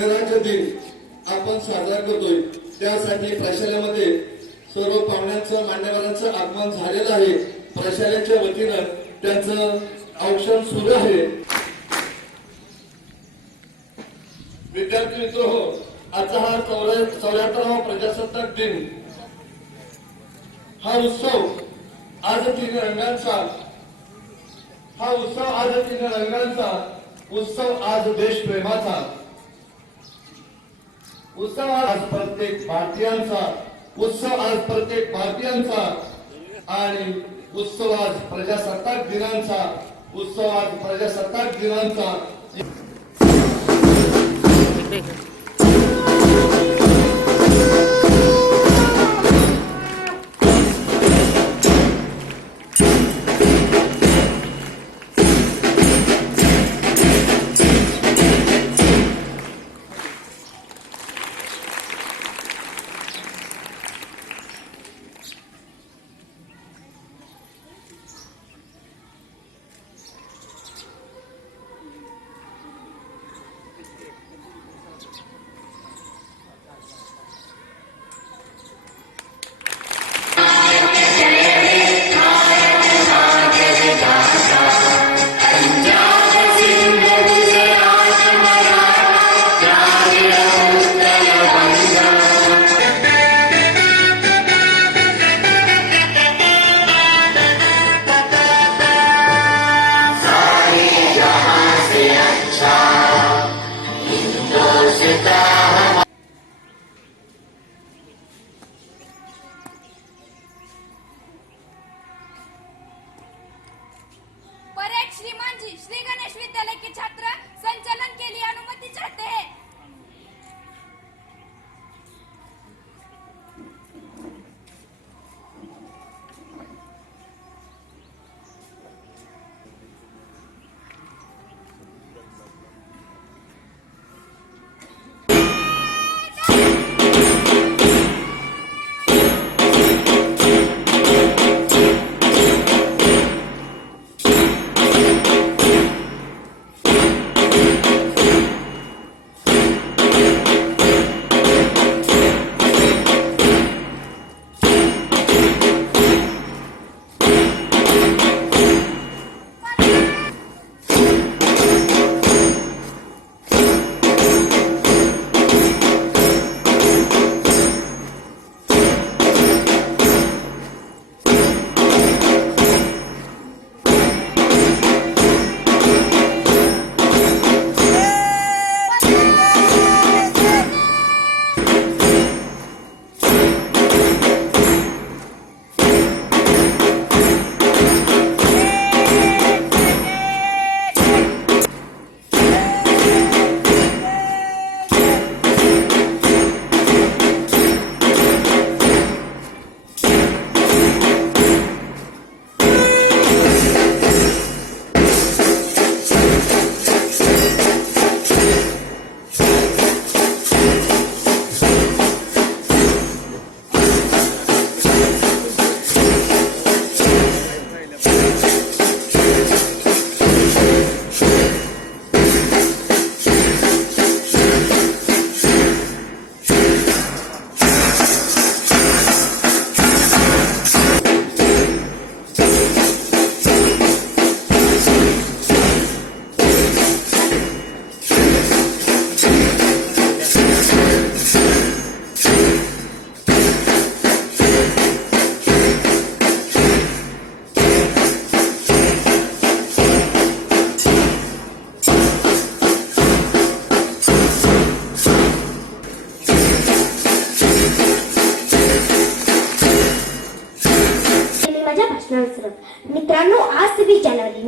गणराज्य दिन आपण साजरा करतोय त्यासाठी प्रशालेमध्ये सर्व पाहुण्यांचं मान्यवरांचं आगमन झालेलं आहे। प्रशालेच्या वतीनं त्यांचं औक्षण सुरू आहे। विद्यार्थी मित्र आजचा हा 74वा प्रजासत्ताक दिन हा उत्सव आज तीन रंगांचा उत्सव आज देशप्रेमाचा उत्सव आज प्रत्येक भारतीयांचा आणि उत्सव आज प्रजासत्ताक दिनांचा श्रीमान जी श्री गणेश विद्यालय के छात्र संचालन के लिए अनुमति चाहते हैं।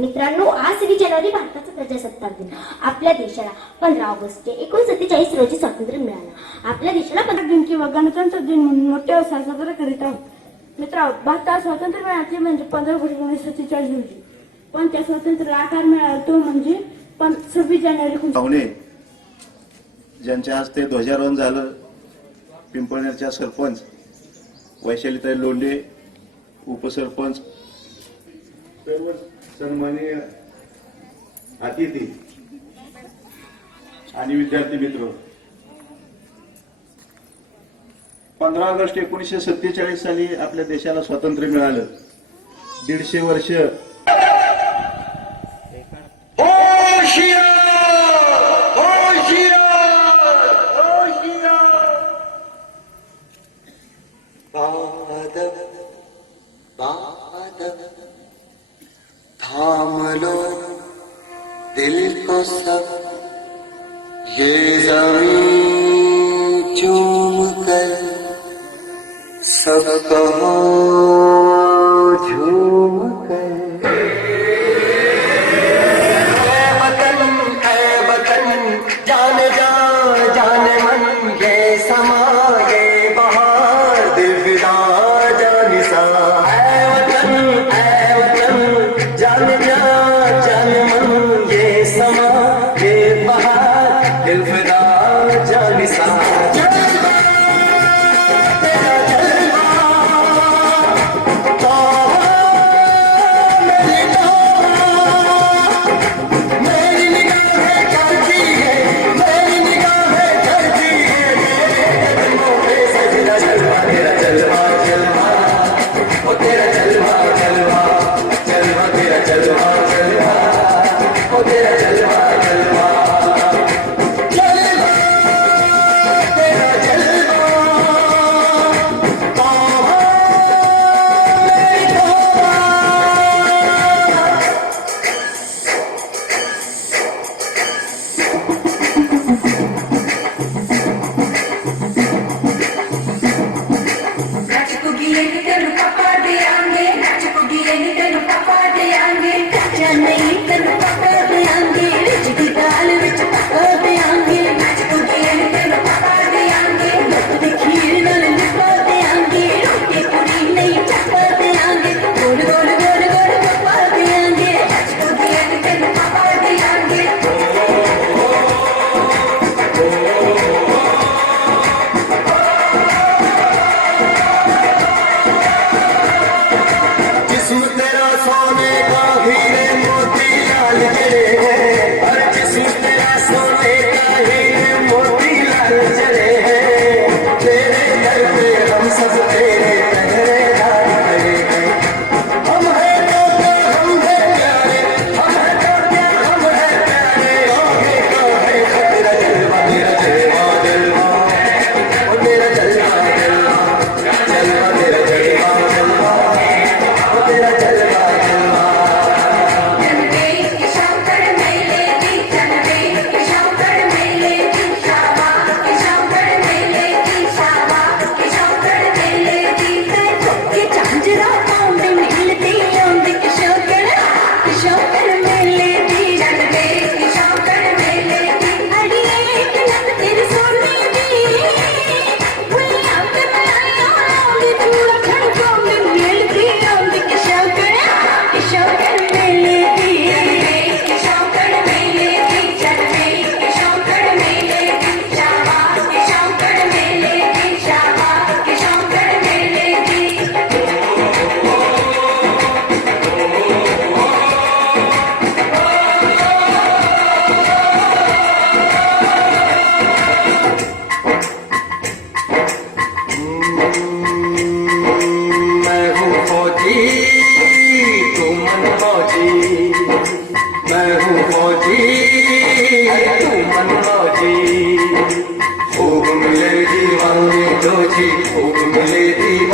मित्रांनो आज 26 जानेवारी भारताचा प्रजासत्ताक दिन। आपल्या देशाला 15 ऑगस्ट 1947 रोजी स्वातंत्र्य मिळालं। आपल्या देशाला 15 दिन किंवा गणतंत्र दिन म्हणून मोठ्या उत्साहात साजरा करीत आहोत। मित्रांनो भारताला स्वातंत्र्य मिळाले म्हणजे 15 ऑगस्ट 1947 रोजी, पण त्या स्वातंत्र्याला आकार मिळाला तो म्हणजे 26 जानेवारी पाहुणे ज्यांच्या हस्ते ध्वजारोहण झालं, पिंपळनेरच्या सरपंच वैशालीताई लोंढे, उपसरपंच, सर्व सन्माननीय अतिथी आणि विद्यार्थी मित्र 15 ऑगस्ट 1947 साली आपल्या देशाला स्वातंत्र्य मिळालं. 150 वर्ष थाम लो दिल को सब ये जमीन चूम कर सब कहो झूम कर ऐ वतन जाने जा जाने मन ये समा ये बहार दिल विदा जाने सा ऐ वतन जाने जा जाने मन ये समा ये बहार दिल विदा जाने सा खूब मिले दीवाने दो जी खूब मिले दीवाने